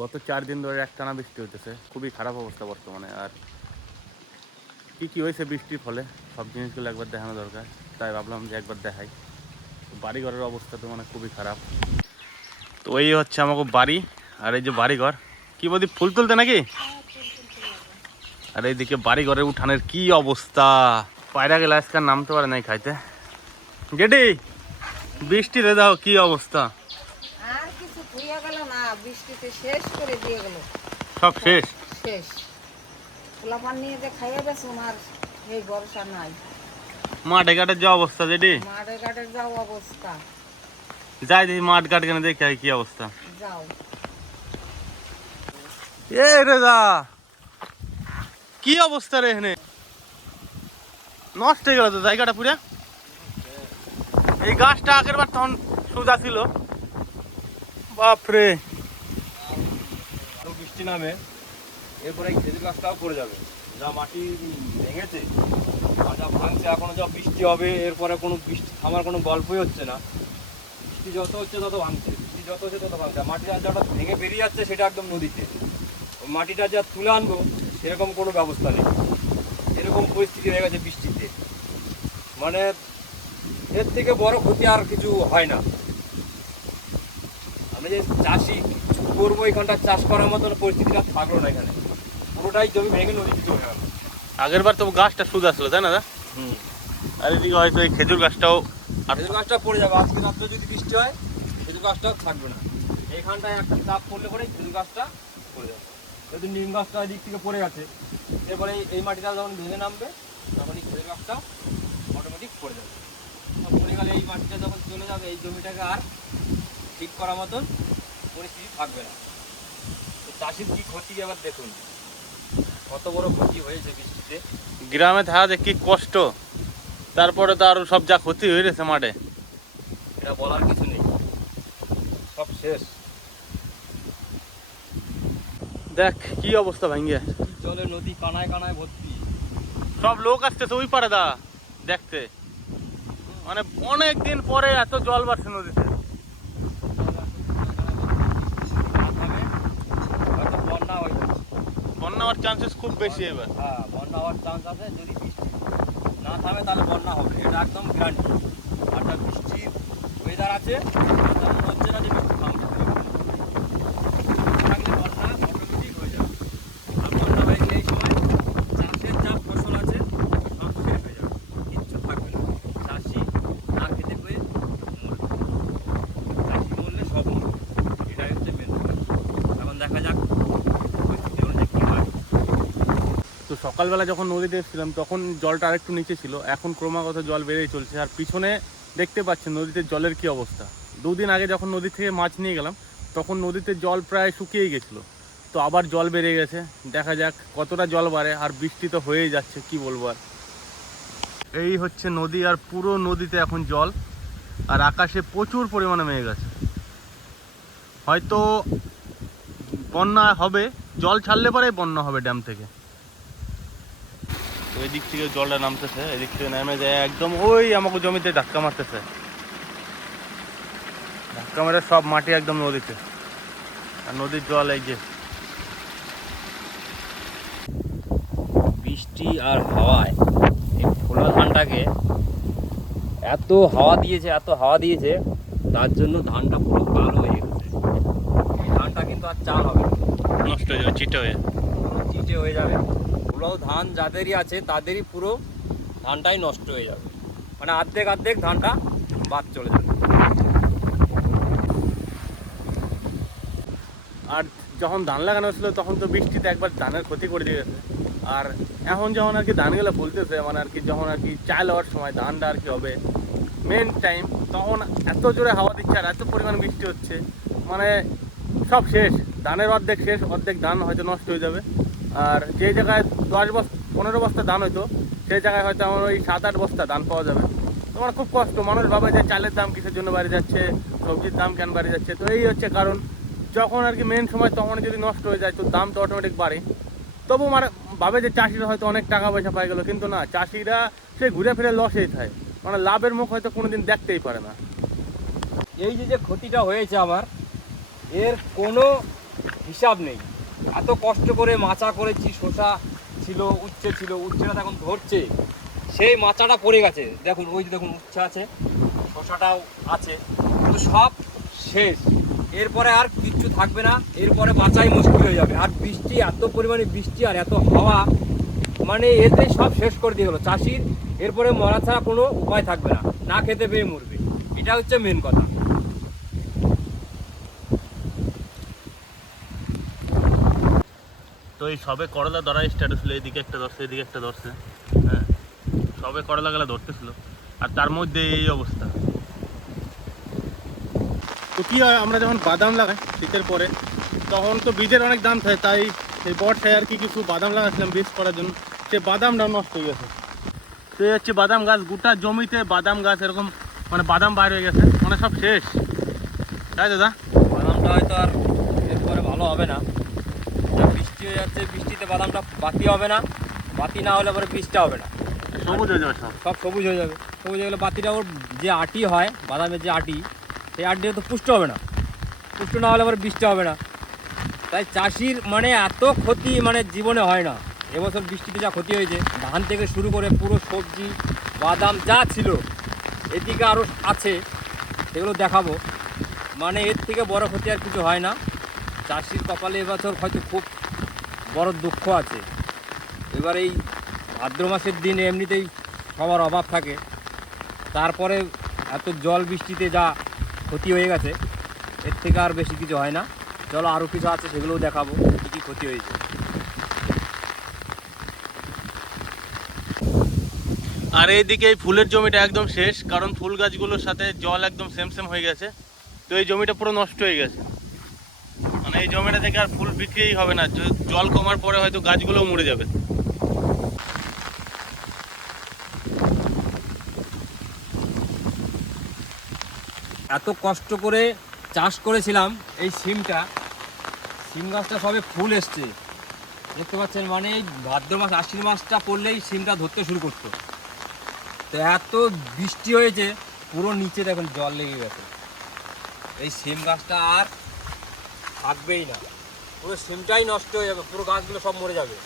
গত চার দিন ধরে একটানা বৃষ্টি হতেছে খুবই খারাপ অবস্থা বর্তমানে। আর কি কি হয়েছে বৃষ্টির ফলে সব জিনিসগুলো একবার দেখানো দরকার। তাই ভাবলাম যে একবার দেখাই। বাড়িঘরের অবস্থা তো মানে খুবই খারাপ। তো এই হচ্ছে আমাকে বাড়ি আর এই যে বাড়িঘর। কি বলি ফুল তুলতে নাকি? আর এইদিকে বাড়িঘরের উঠানের কি অবস্থা? পায়রা গেলে আজকাল নামতে পারে নাই খাইতে। গেডি বৃষ্টিতে দাও কি অবস্থা? বৃষ্টিতে শেষ করে দিয়ে গেল। সব শেষ? শেষ। পোলাপান নিয়ে যে খাইয়ে বেসুন আর এই ভরসা নাই। মাঠে ঘাটের যে অবস্থা যেটি মাঠে ঘাটের যাও অবস্থা। যাই দেখি মাঠ ঘাট কেন দেখে কি অবস্থা। যাও। এ রে দা কি অবস্থা রে এখানে? নষ্ট হয়ে গেল তো জায়গাটা পুরা? এই গাছটা আগের বার তখন সোজা ছিল। বাপরে। বৃষ্টি নামে, এরপরে এই খেজুর গাছটাও পড়ে যাবে। যা মাটি ভেঙেছে, আর যা ভাঙছে, এখনও যা বৃষ্টি হবে, এরপরে কোনো বৃষ্টি, আমার কোনো গল্পই হচ্ছে না। বৃষ্টি যত হচ্ছে তত ভাঙছে, বৃষ্টি যত হচ্ছে তত ভাঙছে। মাটি আর যাটা ভেঙে বেরিয়ে যাচ্ছে, সেটা একদম নদীতে। ওই মাটিটা যা তুলে আনব, সেরকম কোনো ব্যবস্থা নেই। এরকম পরিস্থিতি হয়ে গেছে বৃষ্টিতে। মানে এর থেকে বড় ক্ষতি আর কিছু হয় না। আমি যে চাষি করব এখানটা চাষ করার মতন পরিস্থিতিটা থাকল না এখানে। পুরোটাই জমি ভেঙে নদীতে চলে গেল। আগের বার তো গাছটা সোজা ছিল তাই না দা? হুম। আর এদিকে হয়তো এই খেজুর গাছটাও আর খেজুর গাছটা পড়ে যাবে। আজকে রাত্রে যদি বৃষ্টি হয় খেজুর গাছটাও থাকবে না। এইখানটায় একটা চাপ পড়লে পরে খেজুর গাছটা পড়ে যাবে। যদি নিম গাছটা দিক থেকে পড়ে গেছে এরপরে এই- মাটিটা যখন ভেঙে নামবে তখন এই খেজুর গাছটা অটোমেটিক পড়ে যাবে। পড়ে গেলে এই মাটিটা যখন চলে যাবে এই জমিটাকে আর ঠিক করার মতন পরিস্থিতি থাকবে না। তো চাষির কি ক্ষতি এবার দেখুন। কত বড় ক্ষতি হয়েছে বৃষ্টিতে। গ্রামে থাকা যে কি কষ্ট তারপরে তো আরও সব যা ক্ষতি হয়ে গেছে মাঠে। এটা বলার কিছু নেই। সব শেষ। দেখ কি অবস্থা ভাঙ্গে। জলে নদী কানায় কানায় ভর্তি। সব লোক আসতেছে ওই পারে দা দেখতে। মানে অনেক দিন পরে এত জল বাড়ছে নদীতে হয়তো বন্যা হয়তো বন্যা হওয়ার চান্সেস খুব বেশি এবার। হ্যাঁ বন্যা হওয়ার চান্স আছে যদি বৃষ্টি না থামে তাহলে বন্যা হবে। এটা একদম গ্যারান্টি আর যা বৃষ্টির ওয়েদার আছে হচ্ছে না যে বৃষ্টি থামবে। থাকলে হয়ে যাবে। চাষের যা আছে হয়ে যাবে। থাকবে না। চাষি না খেতে পেয়ে চাষি সব এটাই হচ্ছে এখন দেখা যাক পরিস্থিতি অনুযায়ী কী হয় তো সকালবেলা যখন নদীতে এসেছিলাম তখন জলটা আরেকটু নিচে ছিল। এখন ক্রমাগত জল বেড়েই চলছে। আর পিছনে দেখতে পাচ্ছেন নদীতে জলের কি অবস্থা। দুদিন আগে যখন নদী থেকে মাছ নিয়ে গেলাম, তখন নদীতে জল প্রায় শুকিয়েই গেছিল। তো আবার জল বেড়ে গেছে। দেখা যাক কতটা জল বাড়ে। আর বৃষ্টি তো হয়েই যাচ্ছে, কি বলব আর। এই হচ্ছে নদী, আর পুরো নদীতে এখন জল। আর আকাশে প্রচুর পরিমাণে মেঘ আছে। হয়তো বন্যা হবে। জল ছাড়লে পরে বন্যা হবে ড্যাম থেকে। ওই দিক থেকে জলটা নামতেছে এদিক থেকে নেমে যায় একদম ওই আমাকে জমিতে ধাক্কা মারতেছে। ধাক্কা মেরে সব মাটি একদম নদীতে। আর নদীর জল এই যে। বৃষ্টি আর হাওয়ায় এই খোলা ধানটাকে এত হাওয়া দিয়েছে এত হাওয়া দিয়েছে তার জন্য ধানটা পুরো কালো হয়ে গেছে। ধানটা কিন্তু আর চাল হবে। নষ্ট হয়ে যাবে চিটে হয়ে চিটে হয়ে যাবে। পুরো ধান যাদেরই আছে, তাদেরই পুরো ধানটাই নষ্ট হয়ে যাবে। মানে অর্ধেক অর্ধেক ধানটা বাদ চলে যাবে। আর যখন ধান লাগানো ছিল, তখন তো বৃষ্টিতে একবার ধানের ক্ষতি করে দিয়ে গেছে। আর এখন যখন আর কি ধানগুলো ফুলতেছে মানে আর কি যখন আর কি চাল হওয়ার সময় ধানটা আর কি হবে মেন টাইম তখন এত জোরে হাওয়া দিচ্ছে আর এত পরিমাণ বৃষ্টি হচ্ছে। মানে সব শেষ, ধানের অর্ধেক শেষ, অর্ধেক ধান হয়তো নষ্ট হয়ে যাবে। আর যে জায়গায় দশ বস্তা, পনেরো বস্তা ধান হইতো সেই জায়গায় হয়তো আমার ওই সাত আট বস্তা ধান পাওয়া যাবে। তোমার খুব কষ্ট, মানুষ ভাবে যে চালের দাম কিসের জন্য বাড়ি যাচ্ছে, সবজির দাম কেন বাড়ি যাচ্ছে, তো এই হচ্ছে কারণ। যখন আর কি মেন সময় তখন যদি নষ্ট হয়ে যায়, তো দাম তো অটোমেটিক বাড়ে। তবু মানে ভাবে যে চাষিরা হয়তো অনেক টাকা পয়সা পাই গেলো, কিন্তু না, চাষিরা সে ঘুরে ফিরে লসেই থাকে মানে লাভের মুখ হয়তো কোনোদিন দেখতেই পারে না। এই যে যে ক্ষতিটা হয়েছে আমার, এর কোনো হিসাব নেই। এত কষ্ট করে মাচা করেছি, শসা ছিল, উচ্ছে ছিল, উচ্ছেটা এখন ধরছে। সেই মাচাটা পড়ে গেছে। দেখুন, ওই যে দেখুন, উচ্ছে আছে, শসাটাও আছে। কিন্তু সব শেষ। এরপরে আর কিচ্ছু থাকবে না। এরপরে বাঁচাই মুশকিল হয়ে যাবে। আর বৃষ্টি, এত পরিমাণে বৃষ্টি আর এত হাওয়া মানে এতে সব শেষ করে দিয়ে গেলো। চাষির, এরপরে মরা ছাড়া কোনো উপায় থাকবে না। না খেতে পেয়ে মরবে। এটা হচ্ছে মেন কথা। তো এই সবে করলা ধরা স্টার্ট ছিল এদিকে একটা ধরছে এদিকে একটা ধরছে। হ্যাঁ সবে করলা গেলা ধরতেছিল। আর তার মধ্যে এই অবস্থা। তো কি হয় আমরা যখন বাদাম লাগাই শীতের পরে তখন তো বীজের অনেক দাম থাকে তাই এই বর্ষায় আর কি কিছু বাদাম লাগাচ্ছিলাম বীজ করার জন্য। সে বাদামটা নষ্ট হয়ে গেছে। তো এই হচ্ছে বাদাম গাছ গোটা জমিতে বাদাম গাছ এরকম মানে বাদাম বাইরে হয়ে গেছে। মানে সব শেষ। তাই দাদা? বাদামটা হয়তো আর এরপরে ভালো হবে না। বৃষ্টি হয়ে যাচ্ছে বৃষ্টিতে বাদামটা বাতি হবে না বাতি না হলে পরে বীজটা হবে না। সবুজ হয়ে যাবে সব। সব সবুজ হয়ে যাবে। সবুজ হয়ে গেলে বাতিটা ওর যে আটি হয় বাদামের যে আটি সেই আটিটা তো পুষ্ট হবে না। পুষ্ট না হলে পরে বৃষ্টি হবে না। তাই চাষির মানে এত ক্ষতি মানে জীবনে হয় না। এবছর বৃষ্টিতে যা ক্ষতি হয়েছে ধান থেকে শুরু করে পুরো সবজি বাদাম যা ছিল এদিকে আরও আছে সেগুলো দেখাবো। মানে এর থেকে বড় ক্ষতি আর কিছু হয় না। চাষির কপালে এবছর হয়তো খুব বড় দুঃখ আছে। এবার এই ভাদ্র মাসের দিন এমনিতেই সবার অভাব থাকে। তারপরে এত জল বৃষ্টিতে যা ক্ষতি হয়ে গেছে, এর থেকে আর বেশি কিছু হয় না। চলো আরও কিছু আছে, সেগুলোও দেখাবো কী কী ক্ষতি হয়েছে। আর এইদিকে এই ফুলের জমিটা একদম শেষ, কারণ ফুল গাছগুলোর সাথে জল একদম সেম সেম হয়ে গেছে। তো এই জমিটা পুরো নষ্ট হয়ে গেছে। এই জমিটা থেকে আর ফুল বিক্রিই হবে না। জল কমার পরে হয়তো গাছগুলোও মরে যাবে। এত কষ্ট করে চাষ করেছিলাম এই সিমটা। সিম গাছটা সবে ফুল এসছে। দেখতে পাচ্ছেন মানে এই ভাদ্র মাস, আশ্বিন মাসটা পড়লেই সিমটা ধরতে শুরু করতো। তো এত বৃষ্টি হয়েছে, পুরো নিচে দেখুন জল লেগে গেছে। এই সিম গাছটা আর থাকবেই না। পুরো সিমটাই নষ্ট হয়ে যাবে, পুরো গাছগুলো সব মরে যাবে।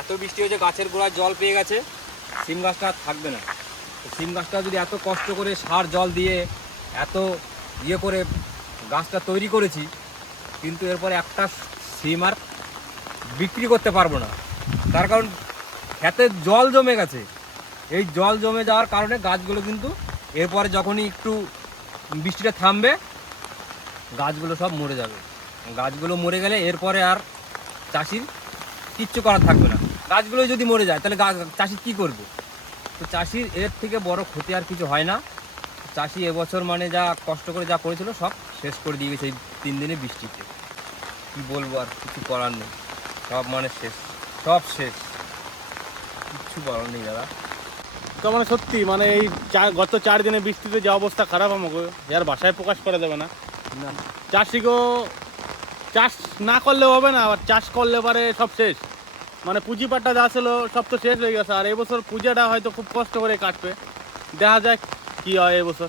এত বৃষ্টি হয়েছে, গাছের গোড়ায় জল পেয়ে গেছে, সিম গাছটা আর থাকবে না। সিম গাছটা যদি এত কষ্ট করে সার জল দিয়ে এত ইয়ে করে গাছটা তৈরি করেছি, কিন্তু এরপরে একটা সিম আর বিক্রি করতে পারব না। তার কারণ খেতে জল জমে গেছে। এই জল জমে যাওয়ার কারণে গাছগুলো কিন্তু এরপরে যখনই একটু বৃষ্টিটা থামবে, গাছগুলো সব মরে যাবে। গাছগুলো মরে গেলে এরপরে আর চাষির কিচ্ছু করার থাকবে না। গাছগুলো যদি মরে যায় তাহলে চাষি কী করবে? তো চাষির এর থেকে বড় ক্ষতি আর কিছু হয় না। চাষি এবছর মানে যা কষ্ট করে যা করেছিল সব শেষ করে দিয়ে গেছে এই তিন দিনে বৃষ্টিতে। কি বলব আর কিছু করার নেই। সব মানে শেষ। সব শেষ। কিচ্ছু করার নেই দাদা। তো মানে সত্যি মানে এই চার গত চার দিনে বৃষ্টিতে যে অবস্থা খারাপ আমাকে যার বাসায় প্রকাশ করা যাবে না। না। চাষিকেও চাষ না করলেও হবে না, আবার চাষ করলে পারে সব শেষ। মানে পুঁজিপাটটা যা ছিল সব তো শেষ হয়ে গেছে, আর এবছর পূজাটা হয়তো খুব কষ্ট করে কাটবে। দেখা যাক কি হয় এবছর।